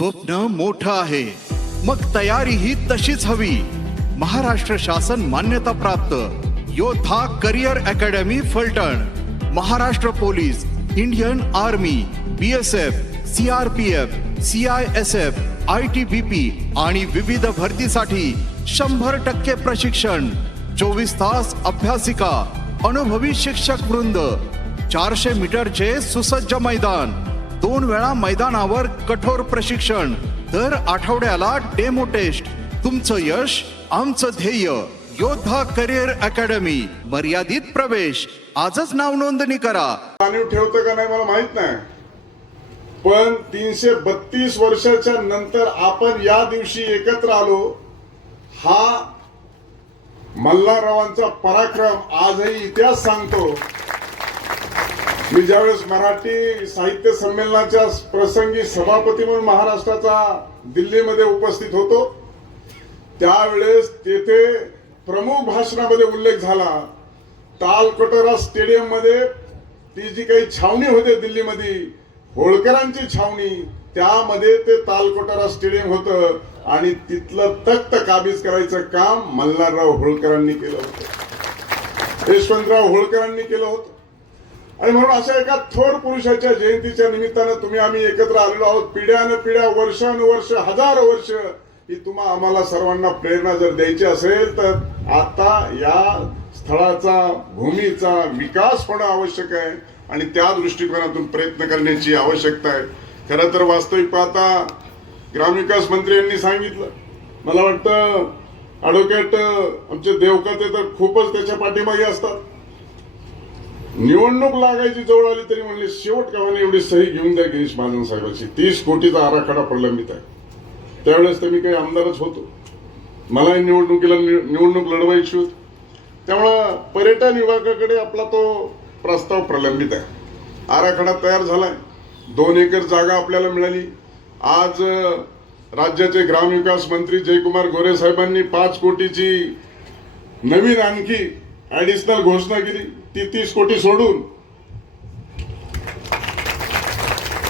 स्वप्न मोठं आहे. मग तयारी ही तशीच हवी. महाराष्ट्र शासन मान्यता प्राप्त. Yoddha career academy Phaltan. Maharashtra police Indian army B S F C R P F C I S F I T B P आणि विविध भरतीसाठी शंभर टक्के प्रशिक्षण चोवीस तास अभ्यासिका अनुभवी शिक्षक वृंद चारशे मीटरचे सुसज्ज मैदान दोन वेळा मैदानावर कठोर प्रशिक्षण. दर आठवड्याला डेमो टेस्ट. तुमचं यश आमचं ध्येय. योद्धा करिअर अकॅडमी. मर्यादित प्रवेश. आजच नाव नोंदणी करा. जाणीव ठेवतं का नाही मला माहीत नाही. पण तीनशे बत्तीस वर्षाच्या नंतर आपण या दिवशी एकत्र आलो. हा मल्हाररावांचा पराक्रम आजही इतिहास सांगतो. मी ज्यावेळेस मराठी साहित्य संमेलनाच्या प्रसंगी सभापती म्हणून महाराष्ट्राचा दिल्लीमध्ये उपस्थित होतो त्यावेळेस तेथे प्रमुख भाषणामध्ये उल्लेख झाला. तालकटोरा स्टेडियममध्ये ती जी काही छावणी होते दिल्लीमध्ये होळकरांची छावणी त्यामध्ये ते तालकोटारा स्टेडियम होतं आणि तिथलं तख्त काबीज करायचं काम मल्हारराव होळकरांनी केलं होतं. यशवंतराव होळकरांनी केलं होतं. आणि म्हणून अशा एका थोर पुरुषाच्या जयंतीच्या निमित्तानं तुम्ही आम्ही एकत्र आलेलो आहोत. पिढ्यान पिढ्या वर्षानुवर्ष हजारो वर्ष ही तुम्हा आम्हाला सर्वांना प्रेरणा जर द्यायची असेल तर आता या स्थळाचा भूमीचा विकास होणं आवश्यक आहे आणि त्या दृष्टिकोनातून प्रयत्न करण्याची आवश्यकता आहे. खरं तर वास्तविक पाहता ग्रामविकास मंत्री यांनी सांगितलं. मला वाटतं ॲडव्होकेट आमचे देवकते तर खूपच त्याच्या पाठीमागे असतात. निवडणूक लागायची जवळ आली तरी म्हणले शेवट कामाने एवढी सही घेऊन द्या गिरीश महाजन साहेबांची. तीस कोटीचा आराखडा प्रलंबित आहे. त्यावेळेस तर मी काही आमदारच होतो. मलाही निवडणुकीला नि- निवडणूक लढवायची होती. त्यामुळं पर्यटन विभागाकडे आपला तो प्रस्ताव प्रलंबित आहे. आराखडा तयार झालाय. दोन एकर जागा आपल्याला मिळाली. आज राज्याचे ग्रामविकास मंत्री जयकुमार गोरे साहेबांनी पाच कोटीची नवीन आणखी ऍडिशनल घोषणा केली ती तीस कोटी सोडून.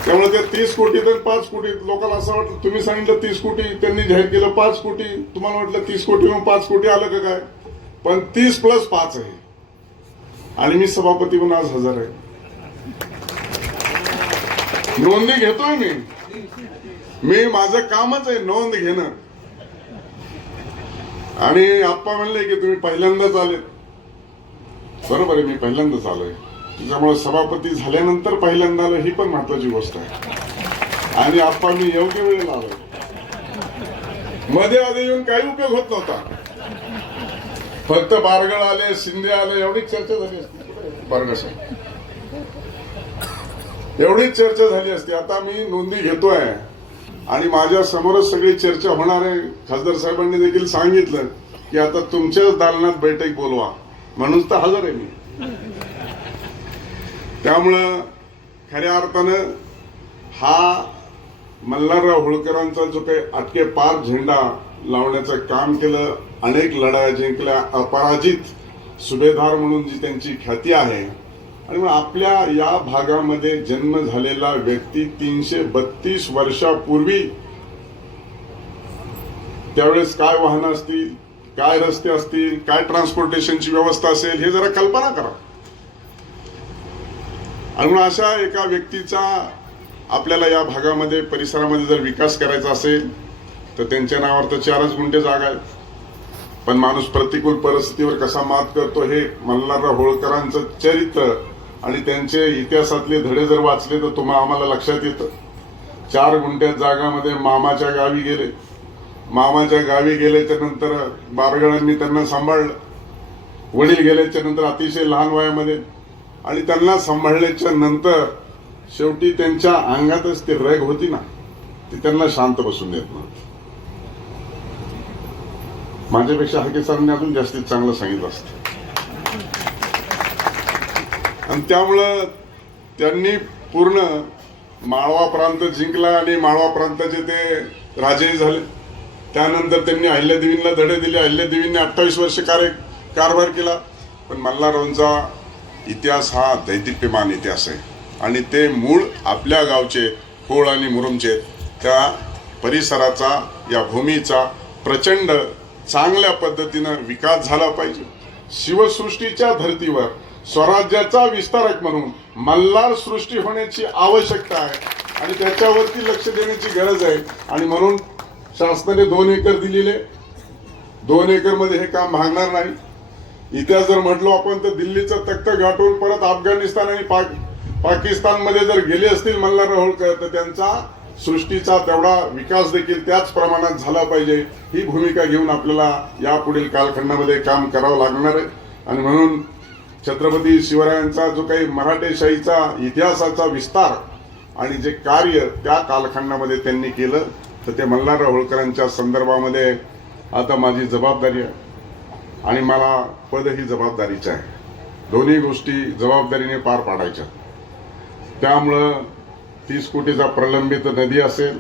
त्यामुळे त्या तीस कोटी तर पाच कोटी लोकांना असं वाटलं तुम्ही सांगितलं तीस कोटी त्यांनी जाहीर केलं पाच कोटी तुम्हाला वाटलं तीस कोटी मग पाच कोटी आलं का काय? पण तीस प्लस पाच आहे. आणि मी सभापती म्हणून आज हजर आहे. नोंदी घेतोय मी. मी माझं कामच आहे नोंद घेणं. आणि आप्पा म्हणले की तुम्ही पहिल्यांदाच आले बरोबर आहे मी पहिल्यांदाच आलोय. त्याच्यामुळे सभापती झाल्यानंतर पहिल्यांदा आलं ही पण महत्वाची गोष्ट आहे. आणि आप्पा मी योग्य वेळेला आलोय. मध्ये आधी येऊन काही उपयोग होत नव्हता. फक्त बारगळ आले शिंदे आले एवढीच चर्चा झाली असती. बारगळ साहेब. एवढीच चर्चा झाली असती. आता मी नोंदी घेतोय. आणि माझ्या समोरच सगळी चर्चा होणार आहे. खासदार साहेबांनी देखील सांगितलं की आता तुमच्याच दालनात बैठक बोलवा. म्हणून तर हजर आहे मी. त्यामुळं खऱ्या अर्थानं हा मल्हारराव होळकरांचा जो काही अटके पार झेंडा लावण्याचं काम केलं अनेक लढाया जिंकल्या अपराजित सुभेदार म्हणून जी त्यांची ख्याती आहे आणि मग आपल्या या भागामध्ये जन्म झालेला व्यक्ती तीनशे बत्तीस वर्षापूर्वी त्यावेळेस काय वाहनं असतील? काय रस्ते असतील काय ट्रान्सपोर्टेशनची व्यवस्था असेल हे जरा कल्पना करा. आणि म्हणून अशा एका व्यक्तीचा आपल्याला या भागामध्ये परिसरामध्ये जर विकास करायचा असेल तर त्यांच्या नावावर तर चारच गुंठे जागा आहेत. पण माणूस प्रतिकूल परिस्थितीवर कसा मात करतो हे मल्हारराव होळकरांचं चरित्र आणि त्यांचे इतिहासातले धडे जर वाचले तर तुम्हाला आम्हाला लक्षात येतं. चार गुंठ्यात जागामध्ये मामाच्या गावी गेले. मामाच्या गावी गेल्याच्यानंतर बारगळांनी त्यांना सांभाळलं. वडील गेल्याच्यानंतर अतिशय लहान वयामध्ये. आणि त्यांना सांभाळल्याच्या नंतर शेवटी त्यांच्या अंगातच ती रग होती ना ती त्यांना शांत बसून देत नव्हती. माझ्यापेक्षा हाके सरांनी अजून जास्तीत चांगलं सांगितलं असतं. आणि त्यामुळं त्यांनी पूर्ण माळवा प्रांत जिंकला आणि माळवा प्रांताचे ते राजेही झाले. त्यानंतर त्यांनी अहिल्यादेवींना धडे दिले. अहिल्यादेवींनी अठ्ठावीस वर्ष कार्य कारभार केला. पण मल्हाररावांचा इतिहास हा दैदिप्यमान इतिहास आहे. आणि ते मूळ आपल्या गावचे होळ आणि मुरुमचे त्या परिसराचा या भूमीचा प्रचंड चांगल्या पद्धतीनं विकास झाला पाहिजे. शिवसृष्टीच्या धर्तीवर स्वराज्याचा विस्तारक म्हणून मल्हार सृष्टी होण्याची आवश्यकता आहे. आणि त्याच्यावरती लक्ष देण्याची गरज आहे. आणि म्हणून शासनाने दोन एकर दिलेले दोन एकरमध्ये हे काम भागणार नाही. इतिहास जर म्हटलो आपण तर दिल्लीचा तख्त गाठून परत अफगाणिस्तान आणि पाक पाकिस्तानमध्ये जर गेले असतील मल्हार होळकर तर त्यांचा सृष्टीचा तेवढा विकास देखील त्याच प्रमाणात झाला पाहिजे. ही भूमिका घेऊन आपल्याला यापुढील कालखंडामध्ये काम करावं लागणार आहे. आणि म्हणून छत्रपती शिवरायांचा जो काही मराठेशाहीचा इतिहासाचा विस्तार आणि जे कार्य त्या कालखंडामध्ये त्यांनी केलं तर ते मल्हारराव होळकरांच्या संदर्भामध्ये आता माझी जबाबदारी आहे. आणि मला पद ही जबाबदारीचं आहे. दोन्ही गोष्टी जबाबदारीने पार पाडायच्या. त्यामुळं तीस कोटीचा प्रलंबित नदी असेल.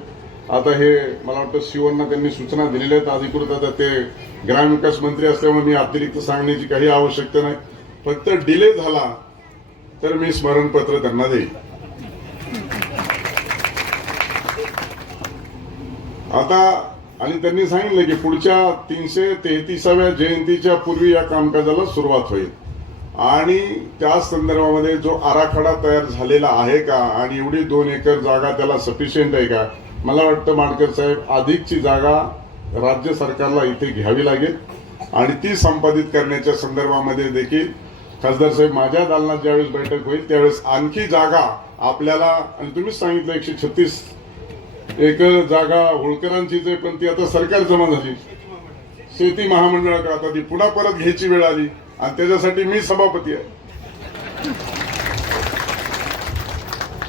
आता हे मला वाटतं शिवण्णा त्यांनी सूचना दिलेल्या आहेत. अधिकृत आता ते ग्रामविकास मंत्री असल्यामुळे मी अतिरिक्त सांगण्याची काही आवश्यकता नाही. फक्त डिले झाला तर मी स्मरणपत्र त्यांना देईल आता आणि त्यांनी सांगितलं की पुढच्या तीनशे तेहतीसाव्या जयंतीच्या पूर्वी या कामकाजाला सुरुवात होईल. आणि त्या संदर्भामध्ये जो आराखडा तयार झालेला आहे का आणि एवढी दोन एकर जागा त्याला सफिशियंट आहे का मला वाटतं माडकर साहेब अधिकची जागा राज्य सरकारला इथे घ्यावी लागेल. आणि ती संपादित करण्याच्या संदर्भामध्ये देखील खासदार साहेब माझ्या दालनात ज्यावेळेस बैठक होईल त्यावेळेस आणखी जागा आपल्याला आणि तुम्हीच सांगितलं एकशे छत्तीस एक जागा होळकरांचीच आहे पण ती आता सरकार जमा झाली. शेती महामंडळाकडे आता ती पुन्हा परत घ्यायची वेळ आली आणि त्याच्यासाठी मी सभापती आहे.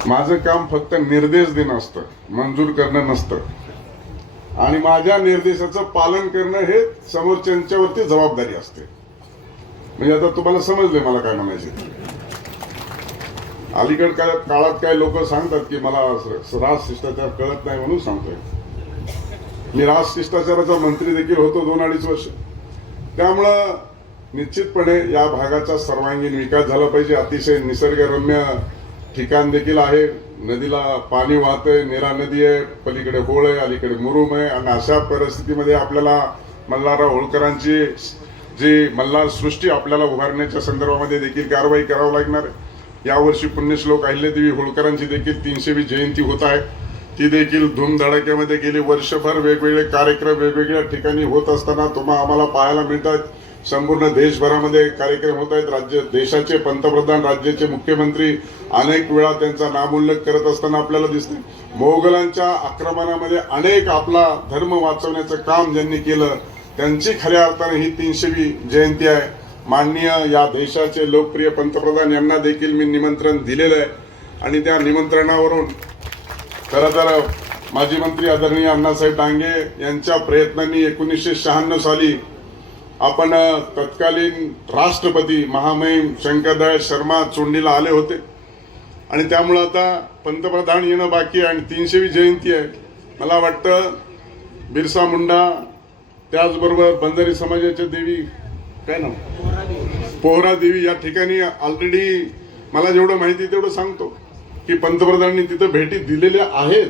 माझं काम फक्त निर्देश देणं असतं मंजूर करणं नसतं. आणि माझ्या निर्देशाचं पालन करणं हे समोरच्यांच्यावरती जबाबदारी असते. म्हणजे आता तुम्हाला समजले मला काय म्हणायचे अलीकड काय काळात काय लोक सांगतात की मला राज शिष्टाचार कळत नाही म्हणून सांगतोय. मी राज शिष्टाचाराचा मंत्री देखील होतो दोन अडीच वर्ष. त्यामुळं निश्चितपणे या भागाचा सर्वांगीण विकास झाला पाहिजे. अतिशय निसर्गरम्य ठिकाण देखील आहे. नदीला पाणी वाहतंय निरा नदी आहे पलीकडे होळ आहे अलीकडे मुरुम आहे. आणि अशा परिस्थितीमध्ये आपल्याला मल्हारराव होळकरांची जी मल्हार सृष्टी आपल्याला उभारण्याच्या संदर्भामध्ये देखील कारवाई करावी लागणार आहे. यावर्षी पुण्यश्लोक अहिल्यादेवी होळकरांची देखील तीनशेवी जयंती होत आहे. ती देखील धूमधडाक्यामध्ये गेली. वर्षभर वेगवेगळे कार्यक्रम वेगवेगळ्या ठिकाणी होत असताना तुम्हा आम्हाला पाहायला मिळतात. संपूर्ण देशभरामध्ये कार्यक्रम होत आहेत. राज्य देशाचे पंतप्रधान राज्याचे मुख्यमंत्री अनेक वेळा त्यांचा नामोल्लेख करत असताना आपल्याला दिसते. मोगलांच्या आक्रमणामध्ये अनेक आपला धर्म वाचवण्याचं काम ज्यांनी केलं त्यांची खऱ्या अर्थाने ही तीनशेवी जयंती आहे. माननीय या देशाचे लोकप्रिय पंतप्रधान यांना देखील मी निमंत्रण दिलेलं आहे. आणि त्या निमंत्रणावरून खरं तर माजी मंत्री आदरणीय अण्णासाहेब डांगे यांच्या प्रयत्नांनी एकोणीसशे शहाण्णव साली आपण तत्कालीन राष्ट्रपती महामहिम शंकरदयाळ शर्मा चोंडीला आले होते. आणि त्यामुळं आता पंतप्रधान येणं बाकी आहे आणि तीनशेवी जयंती आहे. मला वाटतं बिरसा मुंडा त्याचबरोबर बंजारी समाजाच्या देवी काय नाव? पोहरा देवी या ठिकाणी ऑलरेडी मला जेवढं माहिती तेवढं सांगतो. की पंतप्रधानांनी तिथं भेटी दिलेल्या आहेत.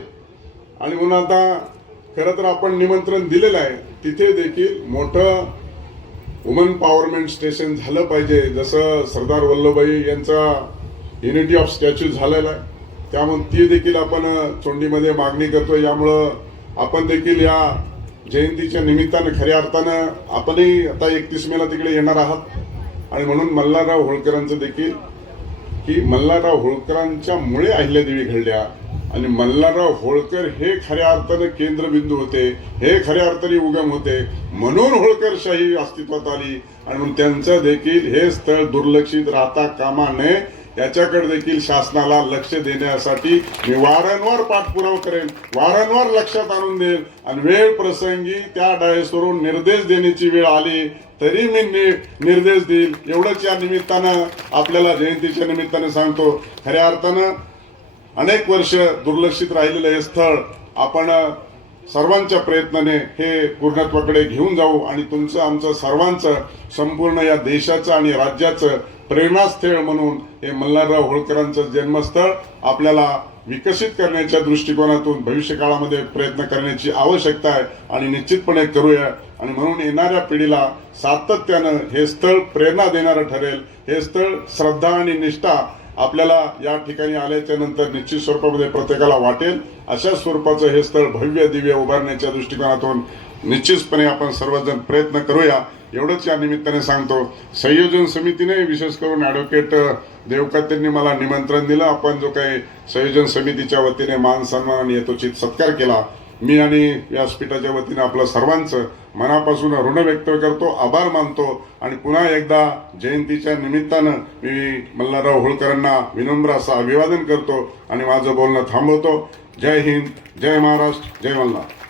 आणि म्हणून आता खरं तर आपण निमंत्रण दिलेलं आहे. तिथे देखील मोठं वुमन पॉवरमेंट स्टेशन झालं पाहिजे. जसं सरदार वल्लभभाई यांचा युनिटी ऑफ स्टॅच्यू झालेला आहे. त्यामुळे ती देखील आपण चोंडीमध्ये मागणी करतो यामुळं आपण देखील या जयंतीच्या निमित्तानं खऱ्या अर्थानं आपणही आता एकतीस मेला तिकडे येणार आहात. आणि म्हणून मल्हारराव होळकरांचं देखील की मल्हारराव होळकरांच्या मुळे अहिल्यादेवी घडल्या आणि मल्हारराव होळकर हे खऱ्या अर्थानं केंद्रबिंदू होते हे खऱ्या अर्थाने उगम होते म्हणून होळकरशाही अस्तित्वात आली. आणि म्हणून त्यांचं देखील हे स्थळ दुर्लक्षित राहता कामा नये याच्याकडे देखील शासनाला लक्ष देण्यासाठी मी वारंवार पाठपुरावा करेन वारंवार लक्षात आणून देईन. आणि वेळ प्रसंगी त्या डायसवरून निर्देश देण्याची वेळ आली तरी मी नि- निर्देश देईल. एवढंच या निमित्तानं आपल्याला जयंतीच्या निमित्तानं सांगतो. खऱ्या अर्थानं अनेक वर्ष दुर्लक्षित राहिलेलं हे स्थळ आपण सर्वांच्या प्रयत्नाने हे पूर्णत्वाकडे घेऊन जाऊ आणि तुमचं आमचं सर्वांचं संपूर्ण या देशाचं आणि राज्याचं प्रेरणास्थळ म्हणून हे मल्हारराव होळकरांचं जन्मस्थळ आपल्याला विकसित करण्याच्या दृष्टिकोनातून भविष्य काळामध्ये प्रयत्न करण्याची आवश्यकता आहे आणि निश्चितपणे करूया. आणि म्हणून येणाऱ्या पिढीला सातत्यानं हे स्थळ प्रेरणा देणारं ठरेल. हे स्थळ श्रद्धा आणि निष्ठा आपल्याला या ठिकाणी आल्याच्यानंतर निश्चित स्वरूपामध्ये प्रत्येकाला वाटेल. अशा स्वरूपाचं हे स्थळ भव्य दिव्य उभारण्याच्या दृष्टिकोनातून निश्चितपणे आपण सर्वजण प्रयत्न करूया. एवढंच या निमित्ताने सांगतो. संयोजन समितीने विशेष करून ॲडव्होकेट देवकातेंनी मला निमंत्रण दिलं. आपण जो काही संयोजन समितीच्या वतीने मान सन्मान आणि यथोचित सत्कार केला मी आणि व्यासपीठाच्या वतीने आपलं सर्वांचं मनापासून ऋण व्यक्त करतो आभार मानतो आणि पुन्हा एकदा जयंतीच्या निमित्तानं मी मल्हारराव होळकरांना विनम्र असं अभिवादन करतो आणि माझं बोलणं थांबवतो. जय हिंद जय महाराष्ट्र जय मल्हार.